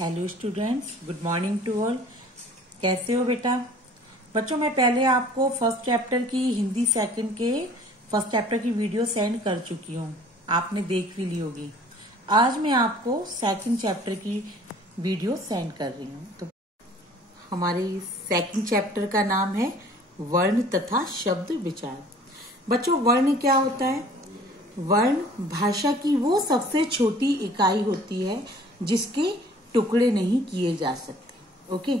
Hello students, good morning to all. कैसे हो बेटा? बच्चों, मैं पहले आपको फर्स्ट चैप्टर की हिंदी सेकंड के फर्स्ट चैप्टर की वीडियो सेंड कर चुकी हूँ, आपने देख भी ली होगी। आज मैं आपको सेकंड चैप्टर की वीडियो सेंड कर रही हूँ। तो हमारे सेकंड चैप्टर का नाम है वर्ण तथा शब्द विचार। बच्चों, वर्ण क्या होता है? वर्ण भाषा की वो सबसे छोटी इकाई होती है जिसके टुकड़े नहीं किए जा सकते। ओके,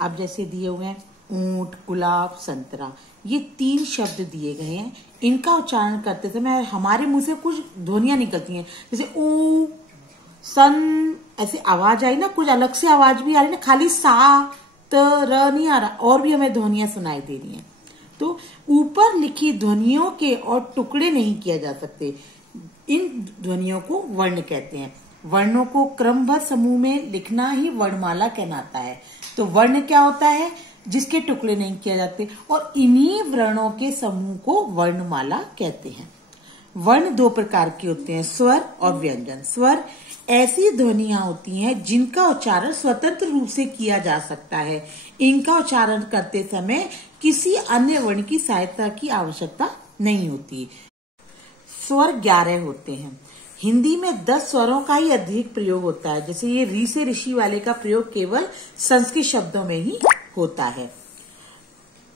अब जैसे दिए हुए हैं ऊंट, गुलाब, संतरा, ये 3 शब्द दिए गए हैं। इनका उच्चारण करते समय हमारे मुंह से कुछ ध्वनियां निकलती हैं, जैसे ऊ, सन, ऐसे आवाज आई ना, कुछ अलग से आवाज भी आ रही ना, खाली सा त र नहीं आ रहा, और भी हमें ध्वनियां सुनाई दे रही हैं। तो ऊपर लिखी ध्वनियों के और टुकड़े नहीं किए जा सकते, इन ध्वनियों को वर्ण कहते हैं। वर्णों को क्रमबद्ध समूह में लिखना ही वर्णमाला कहलाता है। तो वर्ण क्या होता है? जिसके टुकड़े नहीं किए जाते, और इन्हीं वर्णों के समूह को वर्णमाला कहते हैं। वर्ण 2 प्रकार के होते हैं, स्वर और व्यंजन। स्वर ऐसी ध्वनियां होती हैं जिनका उच्चारण स्वतंत्र रूप से किया जा सकता है। इनका उच्चारण करते समय किसी अन्य वर्ण की सहायता की आवश्यकता नहीं होती। स्वर 11 होते हैं। हिंदी में 10 स्वरों का ही अधिक प्रयोग होता है। जैसे ये री से ऋषि वाले का प्रयोग केवल संस्कृत शब्दों में ही होता है।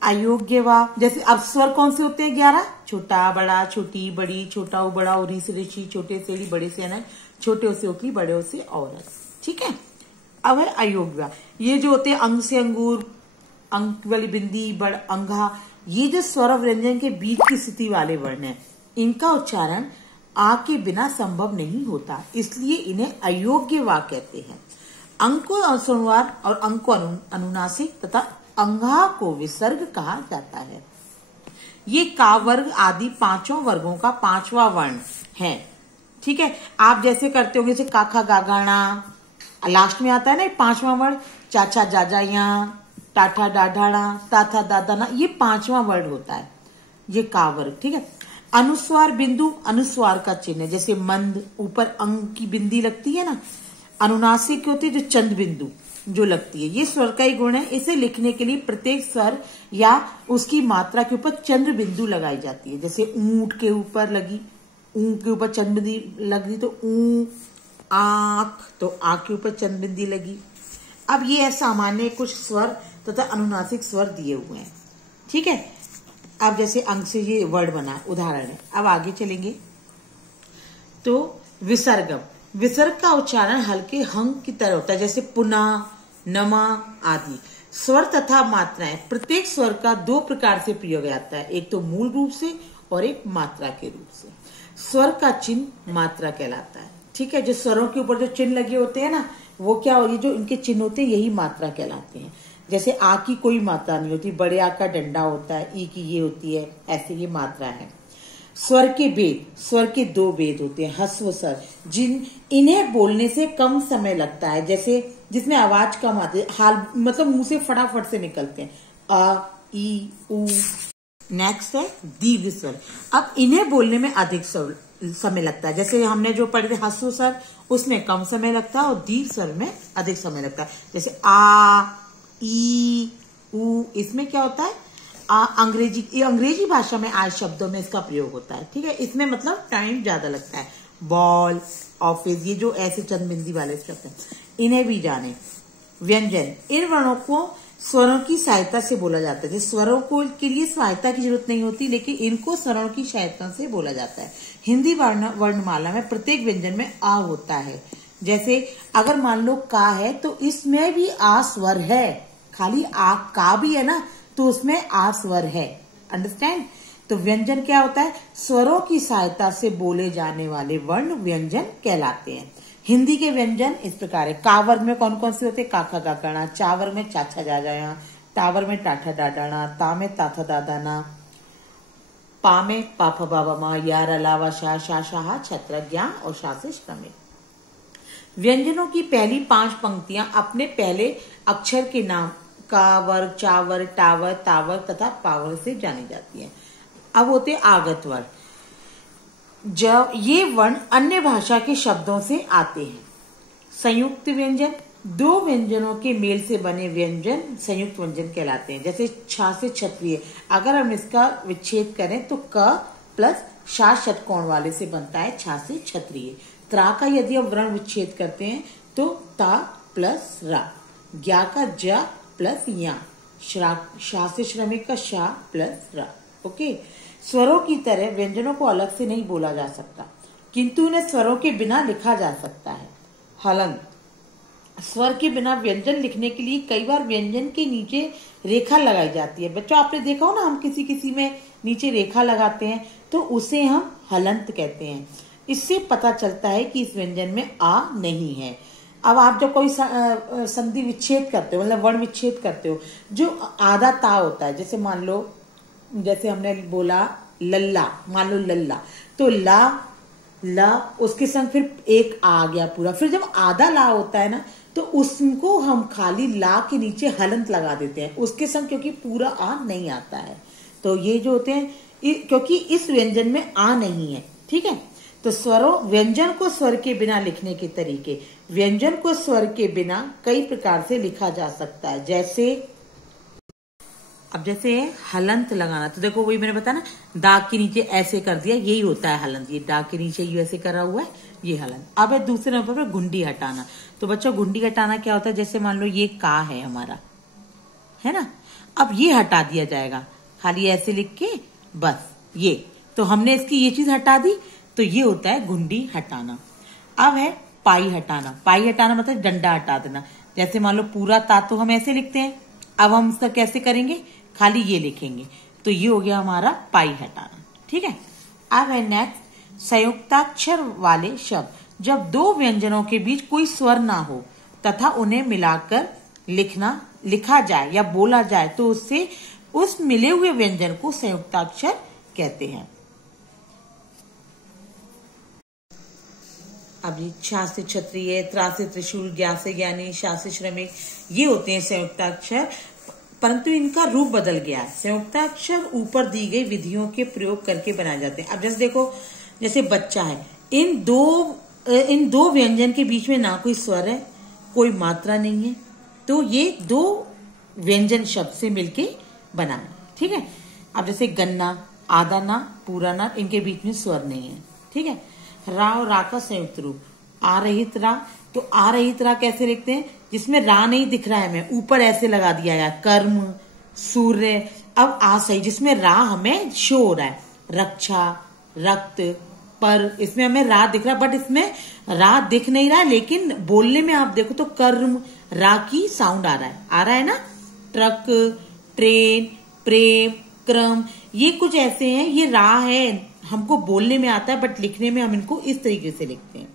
अयोग्य वा, जैसे अब स्वर कौन से होते हैं? 11। छोटा, बड़ा, छोटी, बड़ी, छोटा उ बड़ा, री से ऋषि, छोटे से री, बड़े से अनय, छोटे से ओखली, बड़े से औरत। ठीक है। अब है अयोग्य। ये जो होते हैं अंग से अंगूर, अंक वाली बिंदी, बड़, अंघा, ये जो स्वर व्यंजन के बीच की स्थिति वाले वर्ण है, इनका उच्चारण आ के बिना संभव नहीं होता, इसलिए इन्हें अयोग्य वा कहते हैं। अंग को अनुस्वार और अंग को अनुनासिक तथा अंघा को विसर्ग कहा जाता है। ये का वर्ग आदि 5 वर्गों का 5वां वर्ण है। ठीक है। आप जैसे करते होंगे, जैसे काखा गागाना, लास्ट में आता है ना 5वां वर्ण, चाचा जाजाया, टाठा डाढ़ाना, ताथा दादाना, ये 5वां वर्ड होता है, ये का वर्ग। ठीक है। अनुस्वार बिंदु अनुस्वार का चिन्ह है, जैसे मंद, ऊपर अंग की बिंदी लगती है ना। अनुनासिक होती है जो चंद बिंदु जो लगती है, ये स्वर का ही गुण है। इसे लिखने के लिए प्रत्येक स्वर या उसकी मात्रा के ऊपर चंद्र बिंदु लगाई जाती है। जैसे ऊंट के ऊपर लगी, ऊ के ऊपर चंद्र बिंदी लगी तो ऊ, आंख तो आंख के ऊपर चंद्र बिंदी लगी। अब ये सामान्य कुछ स्वर तथा अनुनासिक स्वर दिए हुए हैं। ठीक है। अब जैसे अंग से ये वर्ड बना, उदाहरण है। अब आगे चलेंगे तो विसर्गम। विसर्ग का उच्चारण हल्के हंग की तरह होता है, जैसे पुनः, नमा आदि। स्वर तथा मात्राएं, प्रत्येक स्वर का 2 प्रकार से प्रयोग आता है, एक तो मूल रूप से और एक मात्रा के रूप से। स्वर का चिन्ह मात्रा कहलाता है। ठीक है। जो स्वरों के ऊपर जो चिन्ह लगे होते हैं ना, वो क्या, ये जो इनके चिन्ह होते हैं यही मात्रा कहलाते हैं। जैसे आ की कोई मात्रा नहीं होती, बड़े आ का डंडा होता है, ई की ये होती है, ऐसे ये मात्रा है। स्वर के भेद, स्वर के 2 भेद होते हैं, ह्रस्व स्वर, इन्हें बोलने से कम समय लगता है, जैसे जिसमें आवाज कम आती है, हाल मतलब मुंह से फटाफट से निकलते हैं, अ, ई, उ। नेक्स्ट है दीर्घ स्वर। अब इन्हें बोलने में अधिक समय लगता है, जैसे हमने जो पढ़े थे ह्रस्व स्वर, उसमें कम समय लगता है और दीर्घ स्वर में अधिक समय लगता है। जैसे आ, ई, उ, इसमें क्या होता है? अंग्रेजी भाषा में आज शब्दों में इसका प्रयोग होता है। ठीक है। इसमें मतलब टाइम ज्यादा लगता है। बॉल, ऑफिस, ये जो ऐसे चंद बिंदी वाले शब्द हैं, इन्हें भी जाने। व्यंजन, इन वर्णों को स्वरों की सहायता से बोला जाता है। स्वरों को के लिए सहायता की जरूरत नहीं होती, लेकिन इनको स्वरों की सहायता से बोला जाता है। हिंदी वर्णमाला में प्रत्येक व्यंजन में आ होता है। जैसे अगर मान लो का है तो इसमें भी आ स्वर है, खाली आ का भी है ना, तो उसमें आ स्वर है। अंडरस्टैंड? तो व्यंजन क्या होता है? स्वरों की सहायता से बोले जाने वाले वर्ण व्यंजन कहलाते हैं। हिंदी के व्यंजन इस प्रकार है। का वर्ग में कौन कौन से होते हैं? काका काकाना। चा वर्ग में चाचा जाजाया। ता वर्ग में टाठा डाडाना। ता में ताथा दादाना। पा में पापा बाबा माँ। यार अलावा शाह, शाह शाह, छत्र ज्ञा और शाह से श्रमिक। व्यंजनों की पहली 5 पंक्तियां अपने पहले अक्षर के नाम का वर्ग, चावर, टावर, तावर तथा पावर से जानी जाती है। अब होते आगत वर्ण। जब ये वर्ण अन्य भाषा के शब्दों से आते हैं। संयुक्त व्यंजन, दो व्यंजनों के मेल से बने व्यंजन संयुक्त व्यंजन कहलाते हैं। जैसे छा से क्षत्रिय, अगर हम इसका विच्छेद करें तो क प्लस शा षटकोण वाले से बनता है छा से क्षत्रिय। त्रा का यदि हम वर्ण विच्छेद करते हैं तो ता प्लस रा, ज्ञा का ज प्लस या, शा से श्रमिक का शा प्लस रा। ओके, स्वरों की तरह व्यंजनों को अलग से नहीं बोला जा सकता, किंतु उन्हें स्वरों के बिना लिखा जा सकता है। हलंत, स्वर के बिना व्यंजन लिखने के लिए कई बार व्यंजन के नीचे रेखा लगाई जाती है। बच्चों आपने देखा हो ना, हम किसी किसी में नीचे रेखा लगाते हैं तो उसे हम हलंत कहते हैं। इससे पता चलता है कि इस व्यंजन में आ नहीं है। अब आप जब कोई संधि विच्छेद करते हो, मतलब वर्ण विच्छेद करते हो, जो आधा ता होता है, जैसे मान लो, जैसे हमने बोला लल्ला, मान लो लल्ला, तो ला उसके संग फिर एक आ गया पूरा। फिर जब आधा ला होता है ना तो उसको हम खाली ला के नीचे हलंत लगा देते हैं उसके संग, क्योंकि पूरा आ नहीं आता है। तो ये जो होते हैं, क्योंकि इस व्यंजन में आ नहीं है। ठीक है, तो स्वरों व्यंजन को स्वर के बिना लिखने के तरीके। व्यंजन को स्वर के बिना कई प्रकार से लिखा जा सकता है। जैसे अब जैसे हलंत लगाना, तो देखो वही मैंने बताया ना, दाग के नीचे ऐसे कर दिया, यही होता है हलंत। ये दाग के नीचे ये ऐसे करा हुआ है, ये हलंत। अब है दूसरे नंबर पर घुंडी हटाना। तो बच्चों घुंडी हटाना क्या होता है, जैसे मान लो ये का है हमारा, है ना, अब ये हटा दिया जाएगा, खाली ऐसे लिख के बस ये, तो हमने इसकी ये चीज हटा दी, तो ये होता है घुंडी हटाना। अब है पाई हटाना। पाई हटाना मतलब डंडा हटा देना। जैसे मान लो पूरा ता तो हम ऐसे लिखते हैं, अब हम इसका कैसे करेंगे, खाली ये लिखेंगे, तो ये हो गया हमारा पाई हटाना। ठीक है, अब है नेक्स्ट संयुक्ताक्षर वाले शब्द। जब दो व्यंजनों के बीच कोई स्वर ना हो तथा उन्हें मिलाकर लिखा जाए या बोला जाए तो उससे उस मिले हुए व्यंजन को संयुक्ताक्षर कहते हैं। अब ये छा से क्षत्रिय, त्रा से त्रिशूल, ज्ञा से ज्ञानी, शा से श्रमिक, ये होते हैं संयुक्ताक्षर, परंतु इनका रूप बदल गया है। संयुक्ताक्षर ऊपर दी गई विधियों के प्रयोग करके बनाए जाते हैं। अब जैसे देखो, जैसे बच्चा है, इन दो व्यंजन के बीच में ना कोई स्वर है, कोई मात्रा नहीं है, तो ये दो व्यंजन शब्द से मिलके बना है। ठीक है, अब जैसे गन्ना, आधा ना पूरा ना, इनके बीच में स्वर नहीं है। ठीक है, रा और रा का संयुक्त रूप आ रहित रा। तो आ रहित रा कैसे लिखते हैं, जिसमें रा नहीं दिख रहा है, हमें ऊपर ऐसे लगा दिया है, कर्म, सूर्य। अब आ सही, जिसमें रा हमें शो हो रहा है, रक्षा, रक्त, पर, इसमें हमें रा दिख रहा है, बट इसमें रा दिख नहीं रहा है, लेकिन बोलने में आप देखो तो कर्म, रा की साउंड आ रहा है ना। ट्रक, ट्रेन, प्रेम, क्रम, ये कुछ ऐसे हैं, ये रा है, हमको बोलने में आता है, बट लिखने में हम इनको इस तरीके से लिखते हैं।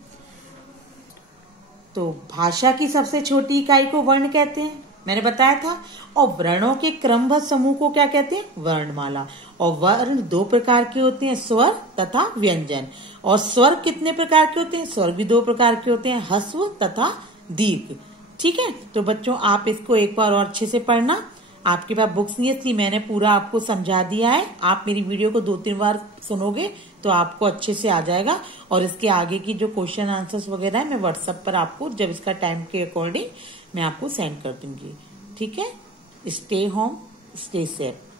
तो भाषा की सबसे छोटी इकाई को वर्ण कहते हैं, मैंने बताया था। और वर्णों के क्रमबद्ध समूह को क्या कहते हैं, वर्णमाला। और वर्ण दो प्रकार के होते हैं, स्वर तथा व्यंजन। और स्वर कितने प्रकार के होते हैं, स्वर भी दो प्रकार के होते हैं, ह्रस्व तथा दीर्घ। ठीक है, तो बच्चों आप इसको एक बार और अच्छे से पढ़ना। आपके पास बुक्स नहीं है, इसलिए मैंने पूरा आपको समझा दिया है। आप मेरी वीडियो को 2-3 बार सुनोगे तो आपको अच्छे से आ जाएगा। और इसके आगे की जो क्वेश्चन आंसर्स वगैरह है, मैं व्हाट्सएप पर आपको जब इसका टाइम के अकॉर्डिंग मैं आपको सेंड कर दूंगी। ठीक है, स्टे होम, स्टे सेफ।